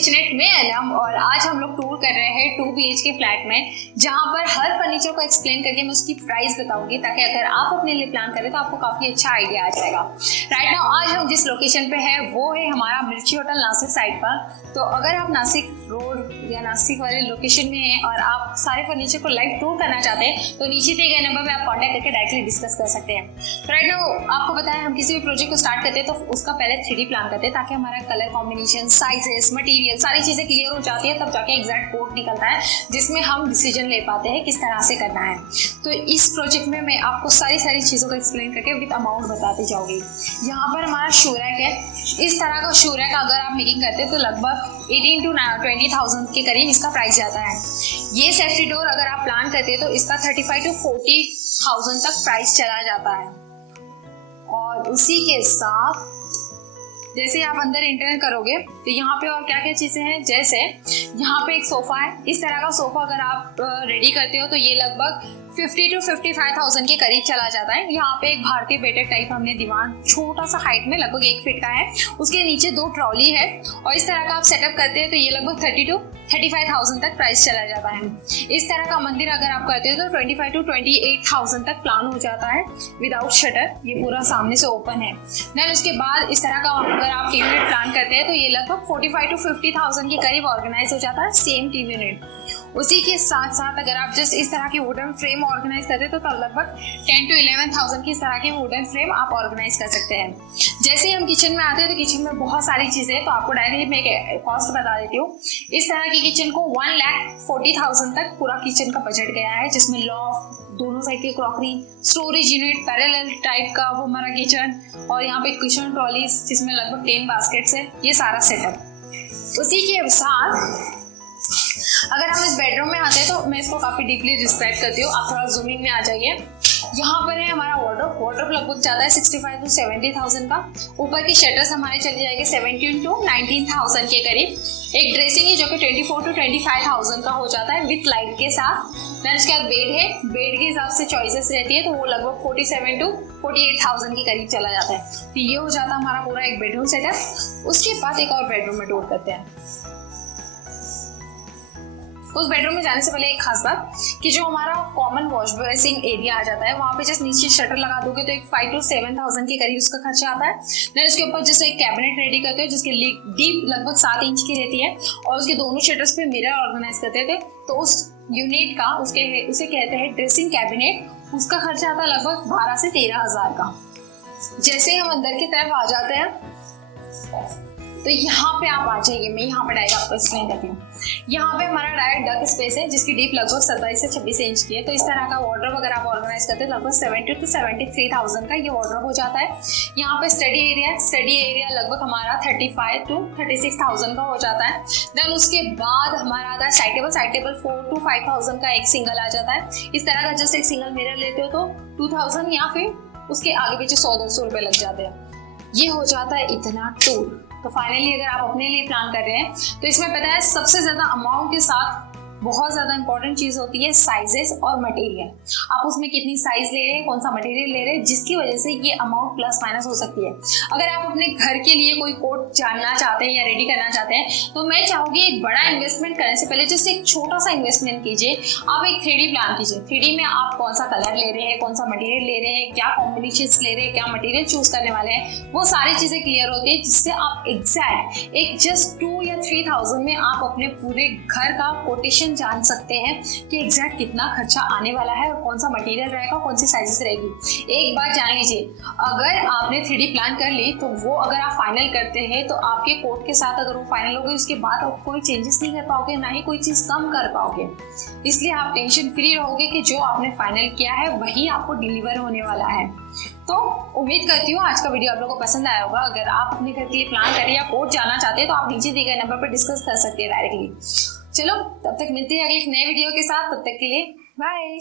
Kitchenette में अनम और आज हम लोग टूर कर रहे हैं 2 BHK फ्लैट में, जहां पर हर फर्नीचर को एक्सप्लेन करके मैं उसकी प्राइस बताऊंगी ताकि अगर आप अपने लिए प्लान करें तो आपको काफी अच्छा आइडिया आ जाएगा। राइट नाउ आज हम जिस लोकेशन पे है वो है हमारा मिर्ची होटल नासिक साइड पर। तो अगर आप नासिक रोड या नासिक वाले लोकेशन में हैं और आप सारे फर्नीचर को लाइव टूर करना चाहते हैं तो नीचे दिए गए नंबर पे आप कांटेक्ट करके डायरेक्टली डिस्कस कर सकते हैं। तो राइट नाउ आपको पता है हम किसी भी प्रोजेक्ट को स्टार्ट करते हैं तो उसका पहले 3D प्लान करते हैं ताकि हमारा कलर कॉम्बिनेशन, साइजेस, मटेरियल सारी चीजें क्लियर हो जाती है, तब जाके एग्जैक्ट कोड निकलता है जिसमें हम डिसीजन ले पाते हैं किस तरह से करना है। तो इस प्रोजेक्ट में मैं आपको सारी चीज़ों को एक्सप्लेन करके विद अमाउंट बताती जाऊंगी। यहाँ पर हमारा शू रैक है। इस तरह का शू रैक अगर आप मेकिंग करते हैं तो लगभग 18 to 20,000 के करीब इसका प्राइस जाता है। ये सेफ्टी डोर अगर आप प्लान करते हैं तो इसका 35 to 40,000 तक प्राइस चला जाता है। और उसी के साथ जैसे आप अंदर इंटर करोगे तो यहाँ पे और क्या क्या चीज़ें हैं, जैसे यहाँ पे एक सोफ़ा है। इस तरह का सोफ़ा अगर आप रेडी करते हो तो ये लगभग 50 to 55,000 के करीब चला जाता है। यहाँ पे एक भारतीय बेटेड टाइप हमने दीवान छोटा सा हाइट में लगभग 1 फीट का है, उसके नीचे 2 ट्रॉली है और इस तरह का आप सेटअप करते हैं तो ये लगभग 30 to 35,000 तक प्राइस चला जाता है। इस तरह का मंदिर अगर आप करते हो तो 25 to 28,000 तक प्लान हो जाता है विदाउट शटर। ये पूरा सामने से ओपन है। देन उसके बाद इस तरह का अगर आप टीवी यूनिट प्लान करते हैं तो ये लगभग 45 to 50,000 के करीब ऑर्गेनाइज हो जाता है सेम टीवी यूनिट। उसी के साथ साथ अगर आप जस्ट इस तरह की वुडन फ्रेम ऑर्गेनाइज करते हैं तो तब लगभग 10 to 11,000 की इस तरह की वुडन फ्रेम आप ऑर्गेनाइज कर सकते हैं। जैसे ही हम किचन में आते हैं तो किचन में बहुत सारी चीज़ें हैं, तो आपको डायरेक्टली मैं एक कॉस्ट बता देती हूँ। इस तरह की किचन को 1,40,000 तक पूरा किचन का बजट गया है, जिसमें लॉफ्ट, दोनों साइड की crockery, storage unit, parallel type का वो हमारा किचन और यहाँ पे किचन ट्रॉलीज जिसमें लगभग 10 बास्केट्स है, ये सारा सेटअप। उसी के साथ अगर हम इस बेडरूम में आते हैं तो मैं इसको काफ़ी डीपली डिस्क्राइब करती हूँ। आप थोड़ा जूमिंग में आ जाइए। यहाँ पर है हमारा वार्डरोब लगभग जाता है 65 to 70,000 का। ऊपर की शटर्स हमारे चली जाएंगे 17 to 19,000 के करीब। एक ड्रेसिंग है जो कि 24 to 25,000 का हो जाता है विथ लाइट के साथ। देन उसके बाद बेड है। बेड के हिसाब से चॉइसेस रहती है तो वो लगभग 47 to 48,000 के करीब चला जाता है। तो ये हो जाता है हमारा पूरा एक बेडरूम सेटअप। उसके बाद एक और बेडरूम में टूर करते हैं। उस बेडरूम में जाने से पहले एक खास बात कि जो हमारा कॉमन वॉश बेसिन एरिया आ जाता है वहाँ पे जस्ट नीचे शटर लगा दोगे तो एक 5 to 7,000 के करीब उसका खर्चा आता है। देन उसके ऊपर जैसे एक कैबिनेट रेडी करते हो जिसकी डीप लगभग 7 इंच की रहती है और उसके दोनों शटर्स पे मिरर ऑर्गेनाइज करते थे, तो उस यूनिट का उसे कहते हैं ड्रेसिंग कैबिनेट। उसका खर्चा आता है लगभग 12 से 13,000 का। जैसे ही हम अंदर की तरफ आ जाते हैं तो यहाँ पे आप आ जाइए। मैं यहाँ पे डायरेक्ट आपको एक्सप्लेन करती हूँ। यहाँ पे हमारा डायरेक्ट डक स्पेस है जिसकी डीप लगभग 27 से 26 इंच की है। तो इस तरह का वार्डरोब अगर आप ऑर्गेनाइज करते हैं लगभग 70 to 73,000 का ये वार्डरोब हो जाता है। यहाँ पे स्टडी एरिया लगभग हमारा 35 to 36,000 का हो जाता है। देन उसके बाद हमारा आता है साइड टेबल 4 to 5,000 का एक सिंगल आ जाता है। इस तरह का जस्ट एक सिंगल मिरर लेते हो तो 2,000 या फिर उसके आगे पीछे 100-200 रुपये लग जाते हैं। ये हो जाता है इतना टूर। तो फाइनली अगर आप अपने लिए प्लान कर रहे हैं तो इसमें पता है सबसे ज़्यादा अमाउंट के साथ बहुत ज़्यादा इंपॉर्टेंट चीज़ होती है साइजेस और मटेरियल। आप उसमें कितनी साइज ले रहे हैं, कौन सा मटेरियल ले रहे हैं, जिसकी वजह से ये अमाउंट प्लस माइनस हो सकती है। अगर आप अपने घर के लिए कोई कोट जानना चाहते हैं या रेडी करना चाहते हैं तो मैं चाहूँगी एक बड़ा इन्वेस्टमेंट करने से पहले जस्ट एक छोटा सा इन्वेस्टमेंट कीजिए। आप एक 3D प्लान कीजिए। 3D में आप कौन सा कलर ले रहे हैं, कौन सा मटेरियल ले रहे हैं, क्या कॉम्बिनेशन ले रहे हैं, क्या मटेरियल चूज करने वाले हैं, वो सारी चीज़ें क्लियर होती है जिससे आप एग्जैक्ट एक जस्ट 2 या 3,000 में आप अपने पूरे घर का कोटेशन जान सकते हैं कि एग्जैक्ट कितना खर्चा आने वाला है और कौन सा मटेरियल रहेगा, कौन सी साइजेस रहेगी। एक बात जान लीजिए, अगर आपने 3D प्लान कर ली तो वो अगर आप फाइनल करते हैं तो आपके कोट के साथ अगर वो फाइनल हो गई उसके बाद आप कोई चेंजेस नहीं कर पाओगे, ना ही कोई चीज़ कम कर पाओगे। इसलिए आप टेंशन फ्री रहोगे कि जो आपने फाइनल किया है वही आपको डिलीवर होने वाला है। तो उम्मीद करती हूँ आज का वीडियो आप लोगों को पसंद आया होगा। अगर आप अपने घर के लिए प्लान करें या कोड जानना चाहते हैं तो आप नीचे दिए गए नंबर पर डिस्कस कर सकते हैं डायरेक्टली। चलो तब तक मिलते हैं अगले एक नए वीडियो के साथ। तब तक के लिए बाय।